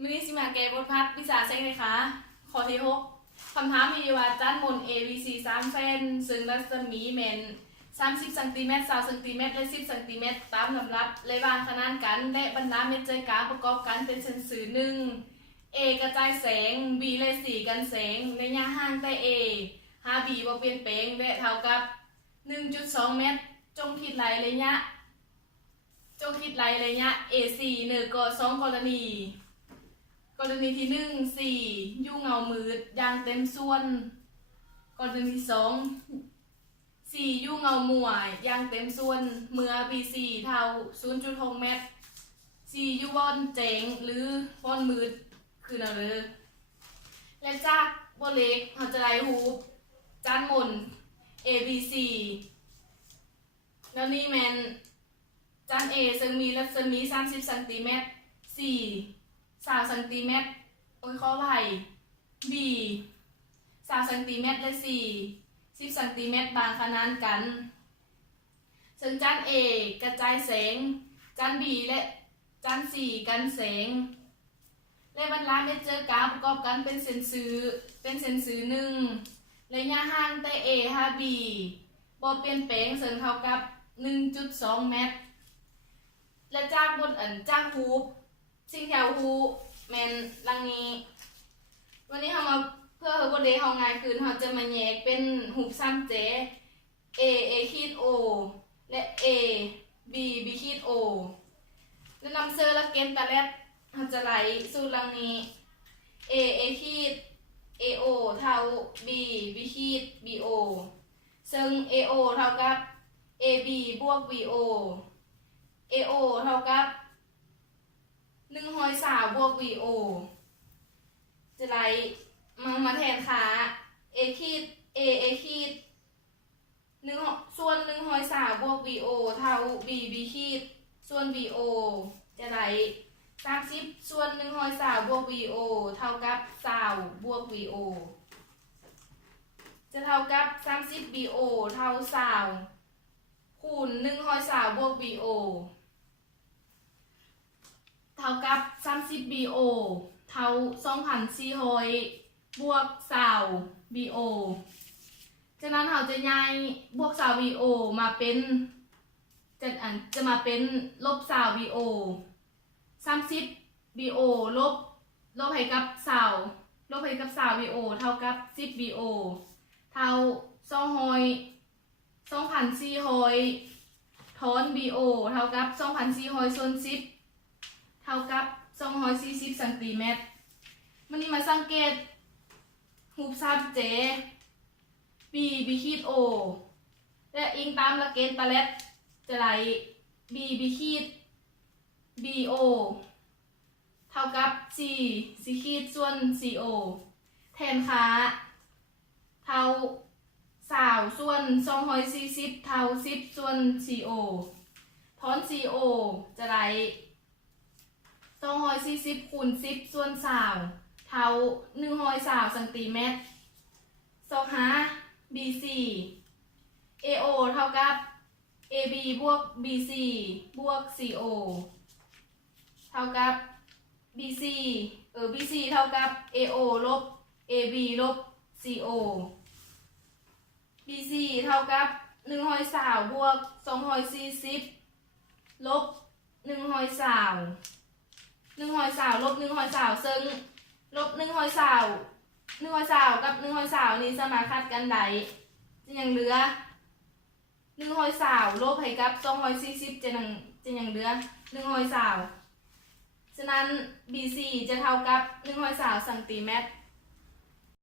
มินิสิมาแกบทพัดวิชาเซ็งเลยค่ะข้อที่6คำถามมีว่าจานมน ABC 3เส้นซึ่งรัศมีแม่น30 ซน 20 ซน และ10 ซน ตามลำดับเลยวางขนานกันและบรรดาเม็ดใจกลางประกอบกันเป็นเส้นสื่อหนึ่ง A กระจายแสง B และ C กันแสงระยะห่างแต่ A หา B บ่เปลี่ยนแปลงและเท่ากับ 1.2 เมตรจงคิดระยะ AC เนื้อก็2กรณีที่4ยู่เงามืดอย่างเต็มส่วน กรณีที่4ยู่เงามัวอย่างเต็มส่วนเมื่อ BC เท่า 0.6 เมตร C ยู่บอนเจ๋งหรือบ่อนมืดคือนาเลยและจากบนเล็กเราจะได้รูปจานหมุน ABC แล้วนี่แมนจาน A ซึ่งมีรัศมี30 ซน C 3 ซน โอ้ยข้อไผ่ B 3 ซน และ C 10 ซน บางขนานกันซึ่งจาน A กระจายแสงจาน B และจาน C กันแสงและบรรดาเม็ดเจอกราฟประกอบกันเป็นเส้นสื่อหนึ่งระยะห่างแต่ A หา B บ่เปลี่ยนแปลงซึ่งเท่ากับ 1.2 เมตรและจากบนจากฮูปสิ่งแถวฮูปแมนลังนี้วันนี้เรามาเพื่อบนเดย์เขาง่ายขึ้นเราจะมาแยกเป็นฮูปซ้ำเจ A ขีด O และ A B ขีด O และนำเซอร์และเกณฑ์ตาเล็ดเราจะไหลสู่ลังนี้ A ขีด AO เท่า B ขีด BO ซึ่ง AO เท่ากับ AB บวก BO AO เท่ากับ130บวก VO จะไหลมาแทนค่า A ขีด A ขีดส่วน130บวก VO เท่า B ขีดส่วน VO จะไหล30ส่วน130บวก VO เท่ากับ20บวก VO จะเท่ากับ30 BO เท่า20คูณ130บวก BO เท่ากับ30 BO เท่า2,400บวก20 BO จากนั้นเราจะย้ายบวก20 BO มาเป็นจะมาเป็นลบ20 BO 30 BO ลบให้กับ20 BO เท่ากับ10 BO เท่า2,400ทอน BO เท่ากับ2,400ส่วน10เท่ากับ240 ซน มันนี่มาสังเกตรูปซ้ำเจ B ขีด O และอิงตามหลักเกณฑ์ตาเล็ดจะไหล B ขีด BO เท่ากับ C ขีดส่วน CO แทนค่าเท่า20ส่วน240เท่า10ส่วน CO ทอน CO จะไหล240คูณ10ส่วน20เท่า120 ซนหา BC AO เท่ากับ AB บวก BC บวก CO เท่ากับ BCเท่ากับ AO ลบ AB ลบ CO BC เท่ากับ120บวก240ลบ120ลบ120ซึ่งลบ120กับ120นี้สามารถคัดกันได้จะยังเหลือ120ลบให้กับ240จะยังเหลือ120ฉะนั้น BC จะเท่ากับ120 ซน